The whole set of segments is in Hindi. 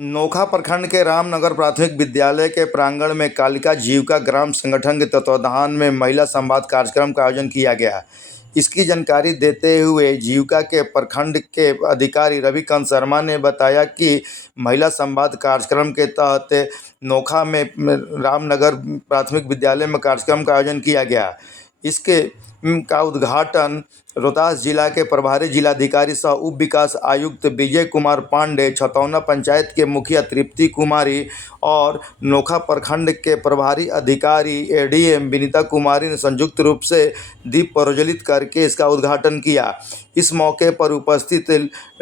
नोखा प्रखंड के रामनगर प्राथमिक विद्यालय के प्रांगण में कालिका जीविका ग्राम संगठन के तत्वावधान में महिला संवाद कार्यक्रम का आयोजन किया गया। इसकी जानकारी देते हुए जीविका के प्रखंड के अधिकारी रविकांत शर्मा ने बताया कि महिला संवाद कार्यक्रम के तहत नोखा में रामनगर प्राथमिक विद्यालय में कार्यक्रम का आयोजन किया गया। इसके का उद्घाटन रोहतास जिला के प्रभारी जिलाधिकारी सह उप विकास आयुक्त विजय कुमार पांडे, छतौना पंचायत के मुखिया तृप्ति कुमारी और नोखा प्रखंड के प्रभारी अधिकारी एडीएम विनीता कुमारी ने संयुक्त रूप से दीप प्रज्वलित करके इसका उद्घाटन किया। इस मौके पर उपस्थित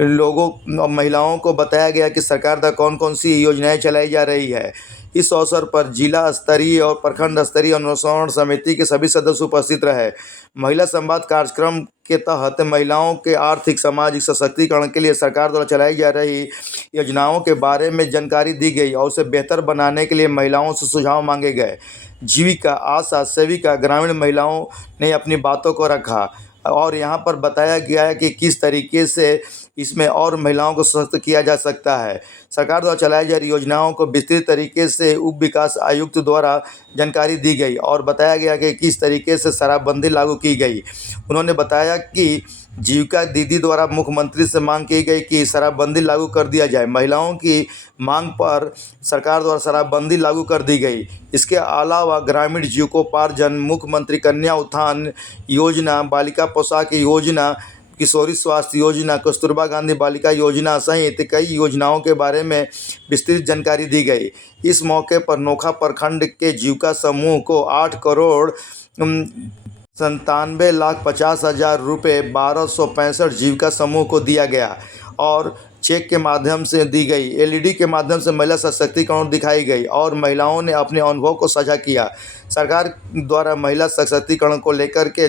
लोगों और महिलाओं को बताया गया कि सरकार द्वारा कौन कौन सी योजनाएं चलाई जा रही है। इस अवसर पर जिला स्तरीय और प्रखंड स्तरीय अनुश्रवण समिति के सभी सदस्य उपस्थित रहे। महिला संवाद कार्यक्रम के तहत महिलाओं के आर्थिक सामाजिक सशक्तिकरण के लिए सरकार द्वारा चलाई जा रही योजनाओं के बारे में जानकारी दी गई और उसे बेहतर बनाने के लिए महिलाओं से सुझाव मांगे गए। जीविका, आशा, सेविका, ग्रामीण महिलाओं ने अपनी बातों को रखा और यहाँ पर बताया गया है कि किस तरीके से इसमें और महिलाओं को सशक्त किया जा सकता है। सरकार द्वारा चलाई जा रही योजनाओं को विस्तृत तरीके से उप विकास आयुक्त द्वारा जानकारी दी गई और बताया गया कि किस तरीके से शराबबंदी लागू की गई। उन्होंने बताया कि जीविका दीदी द्वारा मुख्यमंत्री से मांग की गई कि शराबबंदी लागू कर दिया जाए। महिलाओं की मांग पर सरकार द्वारा शराबबंदी लागू कर दी गई। इसके अलावा ग्रामीण जीविकोपार्जन, मुख्यमंत्री कन्या उत्थान योजना, बालिका पोशाक योजना, किशोरी स्वास्थ्य योजना, कस्तूरबा गांधी बालिका योजना सहित कई योजनाओं के बारे में विस्तृत जानकारी दी गई। इस मौके पर नोखा प्रखंड के जीविका समूह को 8,97,50,000 रुपये 1265 जीविका समूह को दिया गया और चेक के माध्यम से दी गई। एलईडी के माध्यम से महिला सशक्तिकरण दिखाई गई और महिलाओं ने अपने अनुभव को साझा किया। सरकार द्वारा महिला सशक्तिकरण को लेकर के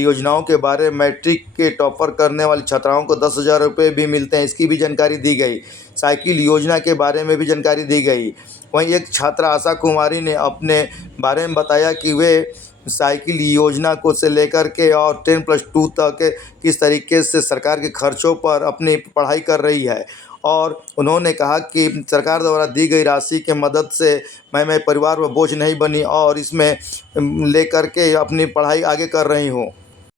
योजनाओं के बारे में मैट्रिक के टॉपर करने वाली छात्राओं को 10,000 रुपये भी मिलते हैं, इसकी भी जानकारी दी गई। साइकिल योजना के बारे में भी जानकारी दी गई। वहीं एक छात्रा आशा कुमारी ने अपने बारे में बताया कि वे साइकिल योजना को से लेकर के और 10+2 तक किस तरीके से सरकार के खर्चों पर अपनी पढ़ाई कर रही है और उन्होंने कहा कि सरकार द्वारा दी गई राशि के मदद से मैं परिवार पर बोझ नहीं बनी और इसमें लेकर के अपनी पढ़ाई आगे कर रही हूँ।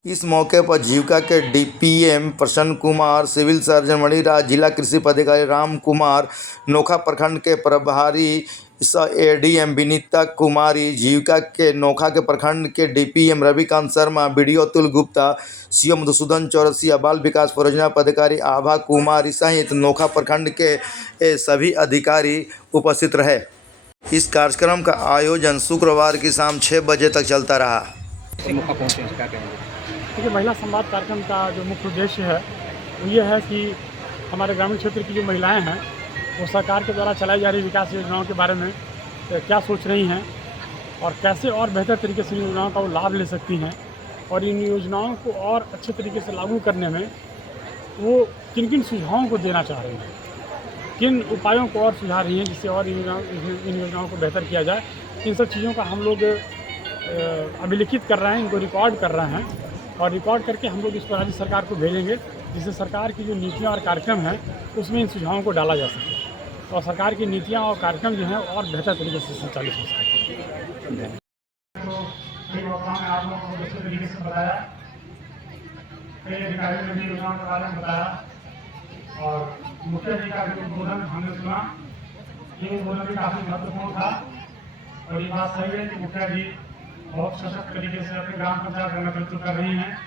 इस मौके पर जीविका के डीपीएम प्रसन्न कुमार, सिविल सर्जन मणिराज, जिला कृषि पदाधिकारी राम कुमार, नोखा प्रखंड के प्रभारी एडीएम विनीता कुमारी, जीविका के नोखा के प्रखंड के DPM Ravikant Sharma, BDO Atul Gupta, CO Madhusudan Chaurasia, बाल विकास परियोजना पदाधिकारी आभा कुमारी सहित नोखा प्रखंड के सभी अधिकारी उपस्थित रहे। इस कार्यक्रम का आयोजन शुक्रवार की शाम 6 बजे तक चलता रहा। देखिए, महिला संवाद कार्यक्रम का जो मुख्य उद्देश्य है वो ये है कि हमारे ग्रामीण क्षेत्र की जो महिलाएं हैं वो सरकार के द्वारा चलाई जा रही विकास योजनाओं के बारे में क्या सोच रही हैं और कैसे और बेहतर तरीके से योजनाओं का वो लाभ ले सकती हैं और इन योजनाओं को और अच्छे तरीके से लागू करने में वो किन किन सुझावों को देना चाह रही हैं, किन उपायों को और सुझा रही हैं जिससे और इन योजनाओं को बेहतर किया जाए। इन सब चीज़ों का हम लोग अभिलिखित कर रहे हैं, इनको रिकॉर्ड कर रहे हैं और रिकॉर्ड करके हम लोग इस पर राज्य सरकार को भेजेंगे जिससे सरकार की जो नीतियाँ और कार्यक्रम हैं उसमें इन सुझावों को डाला जा सके और सरकार की नीतियाँ और कार्यक्रम जो हैं और बेहतर तरीके से संचालित हो सके। तो आप लोगों को दूसरे तरीके से बताया, कई अधिकारियों ने भी योजनाओं के बारे में बताया और मुखिया जी का भी उद्बोधन हमने सुना। ये उद्बोधन भी काफ़ी महत्वपूर्ण था और ये बात सही है कि मुखिया जी बहुत सशक्त तरीके से अपने ग्राम पंचायत का नेतृत्व कर रही हैं।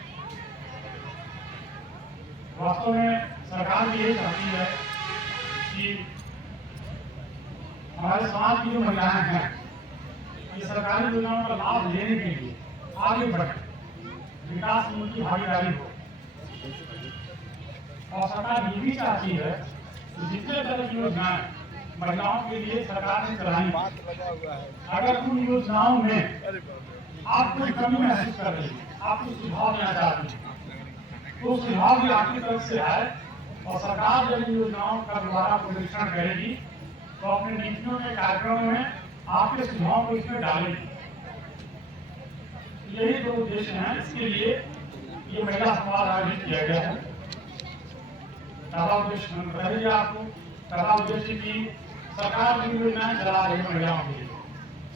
वास्तव में सरकार भी यही चाहती है कि हमारे समाज की जो महिलाएं हैं ये सरकारी योजनाओं का लाभ लेने के लिए आगे बढ़े, विकास में उनकी भागीदारी हो और सरकार ये भी चाहती है कि जितने तरह की योजनाएं महिलाओं के लिए सरकार ने चलाई, अगर उन योजनाओं में आप कोई कमी महसूस कर रही है, आपको सुझाव देना चाहती है तो सुझाव भी आपकी तरफ से आए और सरकार जब योजनाओं का दोबारा पुनरीक्षण करेगी तो अपने नीतियों के कार्यक्रमों में आपके सुझाव को इसमें डालेगी। यही दो उद्देश्य हैं, इसके लिए ये महिला संवाद आयोजित किया गया है। पहला उद्देश्य हम बताइए आपको पहला उद्देश्य कि सरकार जो योजनाएं चला रही है महिलाओं के लिए,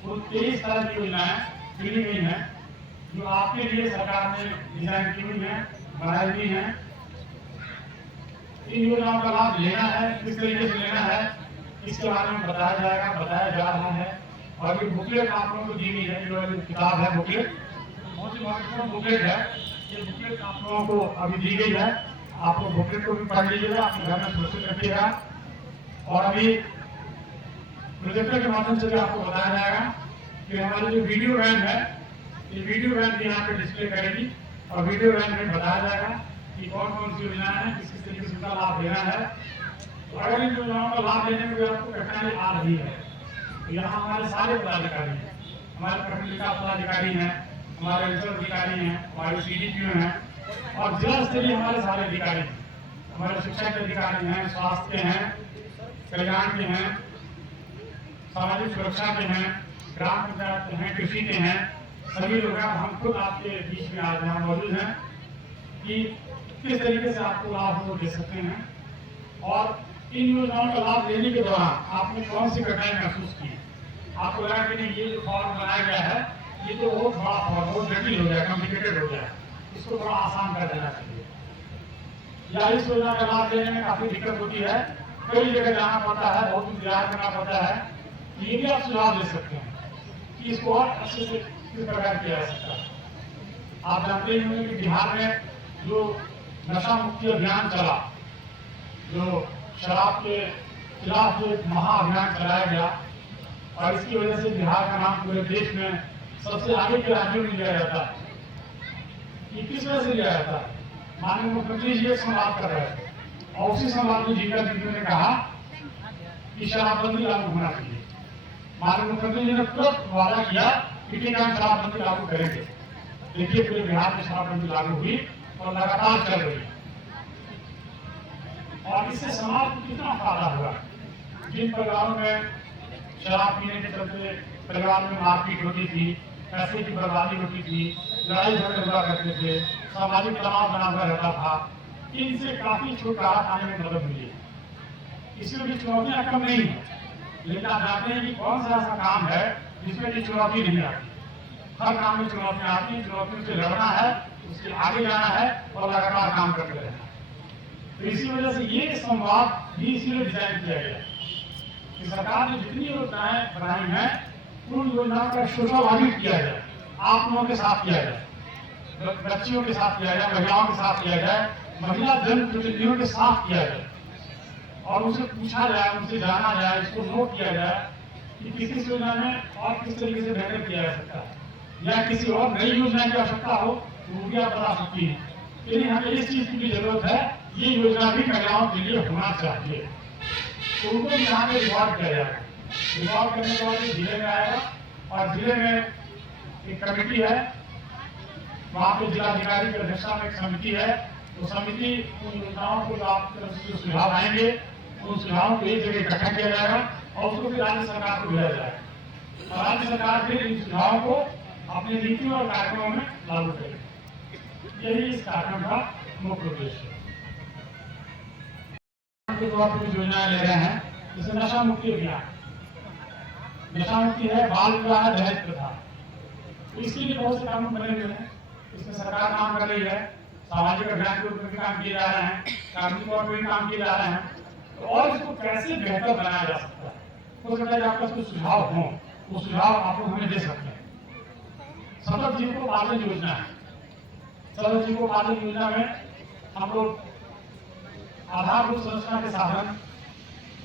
वो 23 तरह की योजनाएं चुनी गई हैं जो आपके लिए सरकार ने डिजाइन की हुई है, बनाई हुई है। इन योजनाओं का लाभ लेना है, किस तरीके से लेना है, इसके बारे में बताया जाएगा, बताया जा रहा है। और ये बुकलेट आप लोगों को दी गई है, जो किताब है बुकलेट, बहुत ही महत्वपूर्ण बुकलेट है। ये बुकलेट आप लोगों को अभी दी गई है, आप लोग बुकलेट को भी पढ़ लीजिएगा, अपने घर में सुरक्षित रखिएगा। और अभी प्रोजेक्टर के माध्यम से भी आपको बताया जाएगा कि हमारी जो वीडियो वैन है, ये वीडियो वैन भी यहाँ पे डिस्प्ले करेगी और वीडियो वैन में बताया जाएगा कि कौन कौन सी योजनाएं हैं, किस किस तरीके से उनका लाभ लेना है। तो अगर इन योजनाओं का लाभ लेने में आपको कठिनाई आ रही है, तो यहाँ हमारे सारे पदाधिकारी हैं, हमारे प्रखंड विकास पदाधिकारी हैं, हमारे अंचल अधिकारी हैं, हमारे CDPO हैं और जिला स्तरीय हमारे सारे अधिकारी हैं, हमारे शिक्षा के अधिकारी हैं, स्वास्थ्य के हैं, कल्याण के हैं, सामाजिक सुरक्षा के हैं, ग्राम पंचायत के हैं, कृषि के हैं, सभी लोग हैं। हम खुद आपके बीच में आज यहाँ मौजूद हैं कि किस तरीके से आपको लाभ दे सकते हैं और इन योजनाओं का लाभ लेने के दौरान आपने कौन सी कठिनाई महसूस की। आपको लगा कि नहीं, ये जो फॉर्म बनाया गया है ये तो बहुत बड़ा फॉर्म, बहुत जटिल हो गया, कॉम्प्लिकेटेड हो गया, इसको थोड़ा आसान कर देना चाहिए, या इस योजना का लाभ लेने में काफी दिक्कत होती है, कई जगह जाना पड़ता है, बहुत इंतजार करना पड़ता है। ये भी आप सुझाव दे सकते हैं कि इसको और अच्छे से किस प्रकार किया जा सकता है। आप जानते ही होंगे कि बिहार में जो नशा मुक्ति अभियान चला, जो शराब के खिलाफ जो महाअभियान चलाया गया और इसकी वजह से बिहार का नाम पूरे देश में सबसे आगे के राज्यों में लिया जाता है। ये किस वजह से लिया जाता है? माननीय मुख्यमंत्री जी एक संवाद कर रहे थे और उसी संवाद में जीविका दीदी ने कहा कि शराबबंदी लागू होना चाहिए। माननीय मुख्यमंत्री जी ने तुरंत वादा किया कि ठीक है, शराबबंदी लागू करेंगे। देखिए पूरे बिहार में शराबबंदी लागू हुई और लगातार चल रही है और इससे समाज को कितना फायदा हुआ। जिन परिवारों में शराब पीने के चलते परिवार में मारपीट होती थी, पैसे की बर्बादी होती थी, लड़ाई झगड़े हुआ करते थे, सामाजिक तनाव बना हुआ रहता था, इनसे काफी छुटकारा पाने में मदद मिली है। इसमें भी चुनौतियां कम नहीं है, लेकिन आप जानते हैं कि कौन सा ऐसा काम है जिसमें भी चुनौती नहीं आती। हर काम में चुनौतियां आती हैं, चुनौतियों से लड़ना है, उसके आगे जाना है और लगातार काम करते रहना है। तो इसी वजह से ये संवाद भी इसीलिए डिजाइन किया गया कि सरकार ने जितनी योजनाएं बनाई हैं उन योजनाओं का सोशल ऑडिट किया जाए, आप लोगों के साथ किया जाए, बच्चियों के साथ किया जाए, महिलाओं के साथ किया जाए, महिला जनप्रतिनिधियों के साथ किया जाए और उनसे पूछा जाए, उनसे जाना जाए, इसको नोट किया जाए कि किसी योजना में और किस तरीके से बेहतर किया जा सकता है या किसी और नई योजना की आवश्यकता हो तो वो भी आप बता सकती हैं। लेकिन हमें इस चीज की भी जरूरत है, ये योजना भी महिलाओं के लिए होना चाहिए, तो उनको भी यहाँ पे रिकॉर्ड किया जाएगा। रिकॉर्ड करने के बाद जिले में आएगा और जिले में एक कमेटी है, वहाँ पे जिलाधिकारी की अध्यक्षता में एक समिति है, तो समिति उन योजनाओं को आपकी तरफ से जो सुझाव आएंगे उन सुझावों को एक जगह इकट्ठा किया जाएगा और उसको फिर राज्य सरकार को भेजा जाएगा और राज्य सरकार फिर इन सुझावों को अपनी नीतियों और कार्यक्रमों में लागू करेगी। यही इस कार्यक्रम का मुख्य उद्देश्य है। योजनाएं ले रहे हैं, जैसे नशा मुक्ति अभियान, नशा मुक्ति है, बाल विवाह, दहेज प्रथा, तो इसके लिए बहुत से कानून बने हुए हैं, इसमें सरकार काम कर रही है, सामाजिक अभियान के रूप में भी काम किए जा रहे हैं, कानूनी तौर पर भी काम किए जा रहे हैं, तो और इसको कैसे बेहतर बनाया जा सकता है, हो सकता है आपका कुछ सुझाव हो, वो सुझाव आप लोग हमें दे सकते हैं। सतत जीविकोपार्जन योजना है, सतत जीविकोपार्जन योजना में हम लोग आधारभूत संरचना के साधन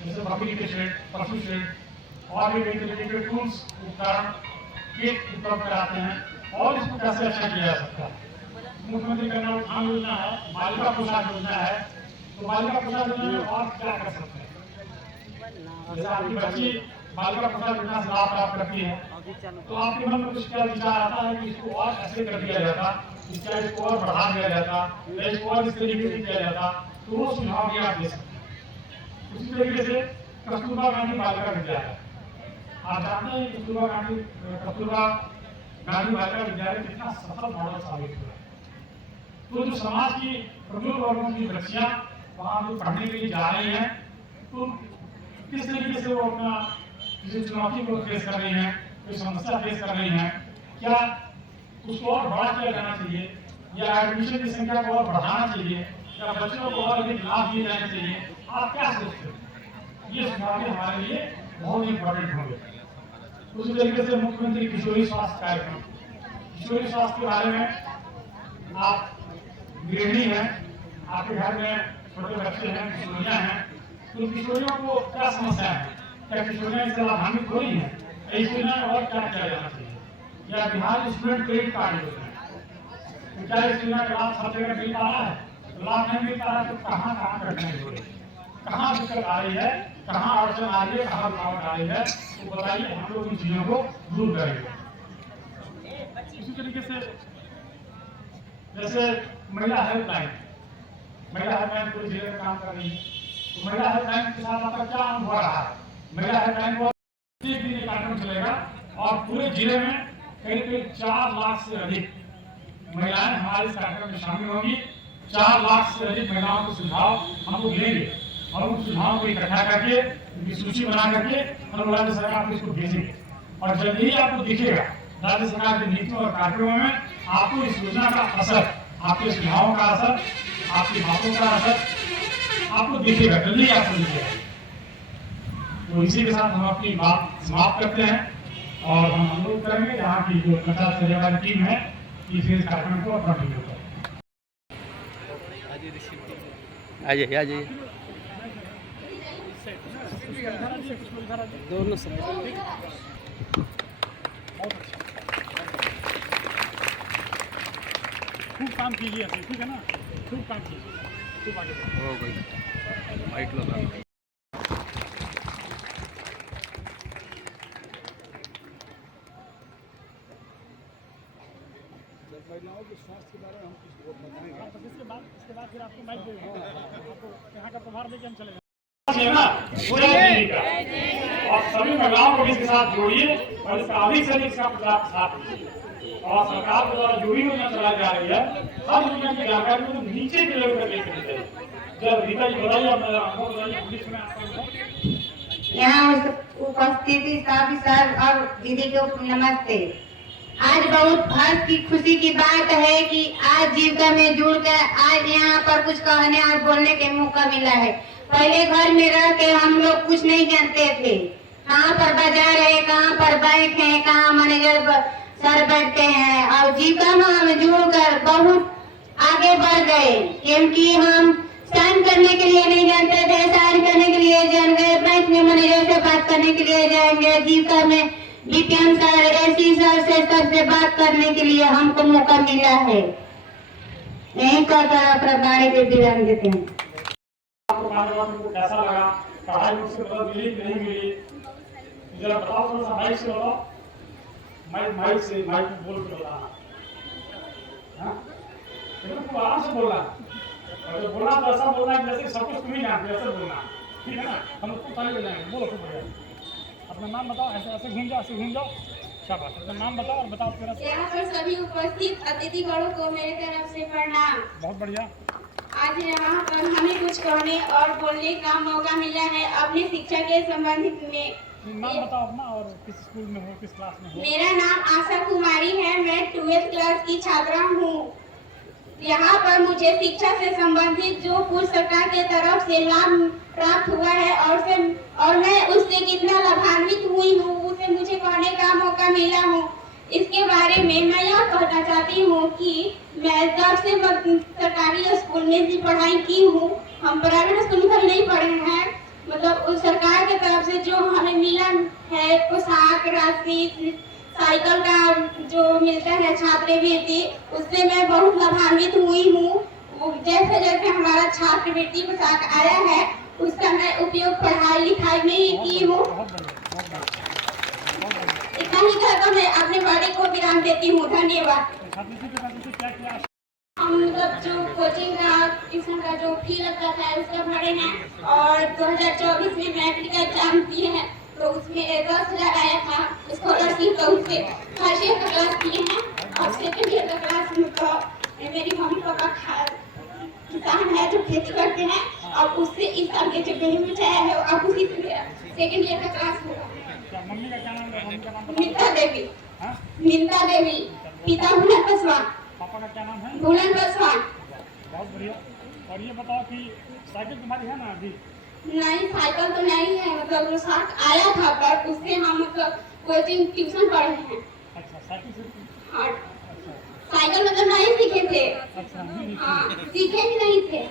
जैसे बकरी के शेड, पशु शेड और भी कई तरीके के टूल्स, उपकरण, किट उपलब्ध कराते हैं और इसको कैसे अच्छा किया जा सकता है। मुख्यमंत्री कन्या उत्थान योजना है, बालिका पोशाक योजना है, तो बालिका पोशाक योजना में और क्या कर सकते हैं। जैसे आपकी बच्ची बालिका पोशाक योजना से लाभ प्राप्त करती है तो आपके मन में कुछ क्या विचार आता है कि इसको और ऐसे कर दिया जाता, इसको और बढ़ा दिया जाता, इसको और इस तरीके से किया जाता, तो वो सुझाव भी आप दे सकते हैं। उसी तरीके से कस्तूरबा गांधी बालिका विद्यालय, आप जानते हैं कस्तूरबा गांधी बालिका विद्यालय कितना सफल मॉडल साबित हुआ। तो जो समाज की प्रमुख वर्गों की बच्चियां वहां जो पढ़ने के लिए जा रही हैं, तो किस तरीके से वो अपना किसी चुनौती को फेस कर रही हैं, कोई समस्या फेस कर रही हैं, क्या उसको और बढ़ा दिया जाना चाहिए या एडमिशन की संख्या को और बढ़ाना चाहिए या बच्चों को और अधिक लाभ दिए जाने चाहिए, आप क्या सोचते हैं? ये सुझाव हमारे लिए बहुत इंपॉर्टेंट होंगे। उसी तरीके से मुख्यमंत्री किशोरी स्वास्थ्य कार्यक्रम, किशोरी स्वास्थ्य के बारे में आप गृहिणी हैं, आपके घर में छोटे बच्चे हैं, किशोरियां हैं, तो किशोरियों को क्या समस्या है? क्या किशोरियां इससे लाभान्वित हो रही हैं? इस योजना में और क्या किया जाना चाहिए? या बिहार स्टूडेंट क्रेडिट कार्ड योजना, तो क्या इस योजना का लाभ सब जगह मिल पा रहा है? लाभ नहीं मिल पा रहा तो कहाँ कहाँ करना है, कहाँ दिक्कत आ रही है, कहाँ अड़चन आ रही है, कहाँ रुकावट आ रही है, तो बताइए, हम लोग इन चीजों को दूर करेंगे। इसी तरीके से जैसे महिला हेल्पलाइन, महिला हेल्पलाइन पूरे जिले में काम कर रही है, तो महिला हेल्पलाइन के साथ आपका क्या अनुभव रहा है? महिला हेल्पलाइन को एक दिन ये कार्यक्रम चलेगा और पूरे जिले में करीब 4 लाख से अधिक महिलाएं हमारे इस कार्यक्रम में शामिल होंगी। 4 लाख से अधिक महिलाओं के सुझाव हम लोग लेंगे और उन सुझावों को इकट्ठा करके उनकी सूची बना करके हम राज्य सरकार को इसको भेजेंगे और जल्द ही आपको दिखेगा राज्य सरकार की नीतियों और कार्यक्रमों में आपको इस योजना का असर, आपके सुझावों का असर, आपकी बातों का असर आपको दिखेगा, जल्दी आपको दिखेगा। तो इसी के साथ हम अपनी बात समाप्त करते हैं और हम अनुरोध करेंगे यहाँ की जो प्रचार करने वाली टीम है कि फिर इस कार्यक्रम को कंटिन्यू करें। आ जाइए दोनों समय। खूब काम कीजिए, ठीक है ना, खूब काम कीजिए, खूब आगे बढ़िए। हो गई माइक लगा। महिलाओं के स्वास्थ्य के बारे में हम कुछ बताएंगे, इसके बाद फिर आपको माइक देंगे, आपको यहाँ का प्रभार देके हम चलेंगे और सभी महिलाओं को भी इसके साथ जोड़िए और इसका अधिक से अधिक इसका प्रचार प्रसार कीजिए। और सरकार के द्वारा जो भी योजना चलाई जा रही है, हर योजना की जानकारी को नीचे के लेवल पर लेकर जाइए। जब रीता जी बताइए, अपना अनुभव बताइए, पुलिस में आपका यहाँ उपस्थिति सभी सर और दीदी को नमस्ते। आज बहुत हर्ष की खुशी की बात है कि आज जीविका में जुड़कर आज यहाँ पर कुछ कहने और बोलने के मौका मिला है। पहले घर में रह के हम लोग कुछ नहीं जानते थे, कहाँ पर बाजार है, कहाँ पर बैंक है, कहाँ मैनेजर सर बैठते हैं, और जीविका में हम जुड़कर बहुत आगे बढ़ गए, क्योंकि हम साइन करने के लिए नहीं जानते थे, साइन करने के लिए जान गए, बैंक में मैनेजर से बात करने के लिए जाएंगे, जीविका में विज्ञान सर, एसी सर से सबसे बात करने के लिए हमको मौका मिला है। यही कहकर अपना बारे के विराम देते हैं। आपको कैसा लगा, पढ़ाई मुझसे मतलब मिली कि नहीं मिली, जरा बताओ, थोड़ा सा माइक से बताओ, माइक से माइक में बोल के बताना, हाँ, तो आराम से बोलना, और जब बोलना तो ऐसा बोलना है जैसे सब कुछ तुम ही जानते हो, ऐसे बोलना, ठीक है ना, हम उसको ताली बजाएंगे, बोलो खूब बढ़िया। अपना नाम बताओ, ऐसे ऐसे घूम जाओ, क्या बात है, अपना नाम बताओ और बताओ फिर। यहाँ पर सभी उपस्थित अतिथिगणों को मेरे तरफ से प्रणाम। बहुत बढ़िया। आज यहाँ पर हमें कुछ कहने और बोलने का मौका मिला है अपने शिक्षा के संबंधित में। नाम बताओ अपना और किस स्कूल में हो, किस क्लास में हो। मेरा नाम आशा कुमारी है, मैं 12th क्लास की छात्रा हूँ। यहाँ पर मुझे शिक्षा से संबंधित जो पूर्व सरकार के तरफ से लाभ प्राप्त हुआ है और मैं उससे कितना लाभान्वित हुई हूँ, उसे मुझे कहने का मौका मिला हूँ। इसके बारे में मैं यह कहना चाहती हूँ कि मैं जब से सरकारी स्कूल में भी पढ़ाई की हूँ, हम प्राइवेट स्कूल में नहीं पढ़े हैं, मतलब उस सरकार की तरफ से जो हमें मिला है पोशाक राशि, साइकिल का जो मिलता है छात्रवृत्ति, उससे मैं बहुत लाभान्वित हुई हूँ। जैसे जैसे हमारा छात्रवृत्ति पोशाक आया है उसका मैं उपयोग पढ़ाई लिखाई में ही की हूँ। इतना ही कहकर मैं अपने बारे को विराम देती हूँ। धन्यवाद। हम मतलब जो कोचिंग का ट्यूशन का जो फी लगता था उसका भरे हैं और 2024 में मैट्रिक का एग्जाम दिए हैं तो उसमें 10,000 आया था स्कॉलरशिप, तो उससे फर्स्ट ईयर का क्लास किए हैं और सेकंड ईयर का क्लास में तो मेरी मम्मी पापा किसान है जो खेती करते हैं अब उससे इस साल के जो पेमेंट आया है अब उसी से मेरा सेकेंड ईयर का क्लास होगा। क्या मम्मी का क्या नाम है? मम्मी का नाम मीता देवी। हाँ? मीता देवी। पिता भूलन पासवान। पापा का क्या नाम है? भूलन पासवान। बहुत बढ़िया। और ये बताओ कि साइकिल तुम्हारी है ना अभी? नहीं साइकिल तो नहीं है, मतलब वो साथ आया था पर उससे हम मतलब कोचिंग ट्यूशन पढ़ रहे हैं। अच्छा साइकिल से हाँ साइकिल मतलब नहीं सीखे थे। अच्छा नहीं हाँ सीखे ही नहीं थे।